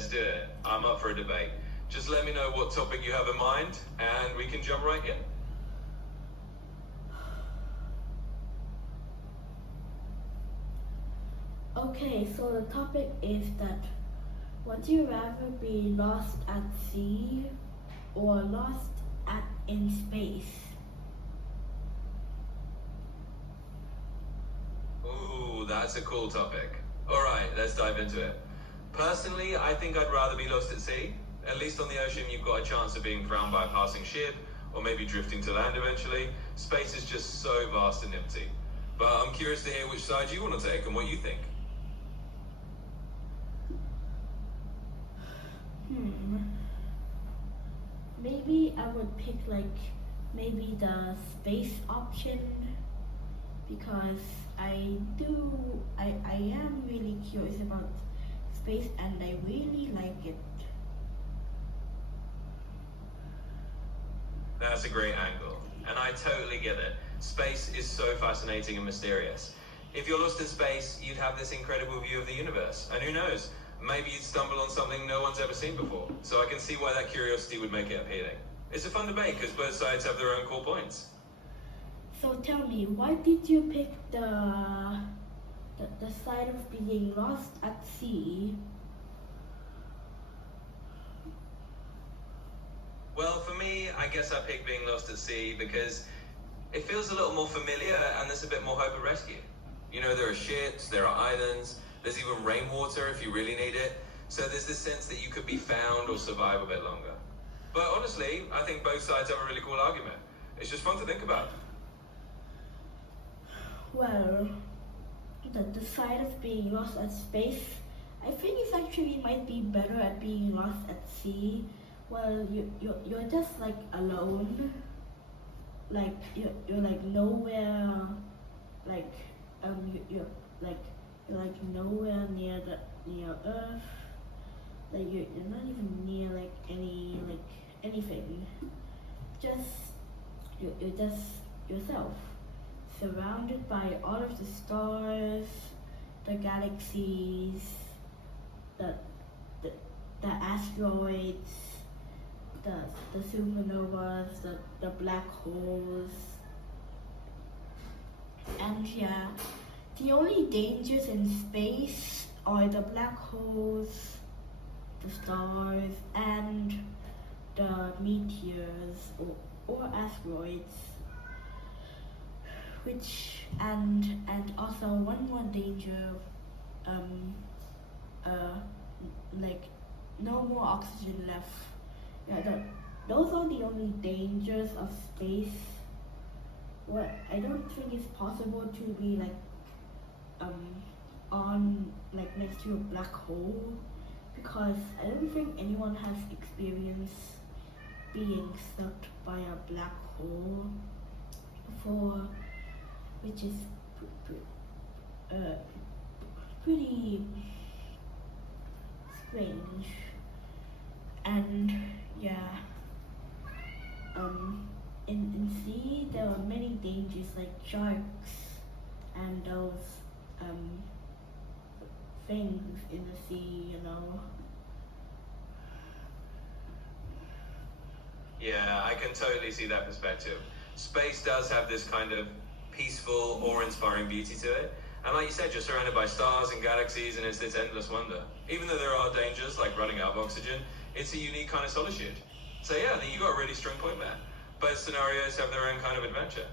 let's do it. I'm up for a debate. Just let me know what topic you have in mind, and we can jump right in. Okay, so the topic is that would you rather be lost at sea or lost in space? Ooh, that's a cool topic. All right, let's dive into it. Personally, I think I'd rather be lost at sea. At least on the ocean, you've got a chance of being found by a passing ship, or maybe drifting to land eventually. Space is just so vast and empty. But I'm curious to hear which side you want to take and what you think. Maybe I would pick maybe the space option because I am really curious about space and I really like it. That's a great angle, and I totally get it. Space is so fascinating and mysterious. If you're lost in space, you'd have this incredible view of the universe, and who knows, maybe you'd stumble on something no one's ever seen before. So I can see why that curiosity would make it appealing. It's a fun debate because both sides have their own core points. So tell me, why did you pick the side of being lost at sea? Well, for me, I guess I picked being lost at sea because it feels a little more familiar and there's a bit more hope of rescue. You know, there are ships, there are islands, there's even rainwater if you really need it. So there's this sense that you could be found or survive a bit longer. But honestly, I think both sides have a really cool argument. It's just fun to think about. Well, the side of being lost at space, I think it's actually might be better at being lost at sea. Well, you're just alone, you're nowhere, you're nowhere near Earth, you're not even near anything. You're just yourself, surrounded by all of the stars, the galaxies, the asteroids, the supernovas, the black holes, and yeah, the only dangers in space are the black holes, the stars, and the meteors or asteroids. And also one more danger, no more oxygen left. Yeah, those are the only dangers of space. What I don't think it's possible to be on next to a black hole because I don't think anyone has experienced being sucked by a black hole before, which is pretty strange. And yeah, in sea there are many dangers like sharks and those things in the sea, you know. Yeah, I can totally see that perspective. Space does have this kind of peaceful, awe-inspiring beauty to it. And like you said, you're surrounded by stars and galaxies, and it's this endless wonder. Even though there are dangers like running out of oxygen, it's a unique kind of solitude. So yeah, I think you got a really strong point there. Both scenarios have their own kind of adventure.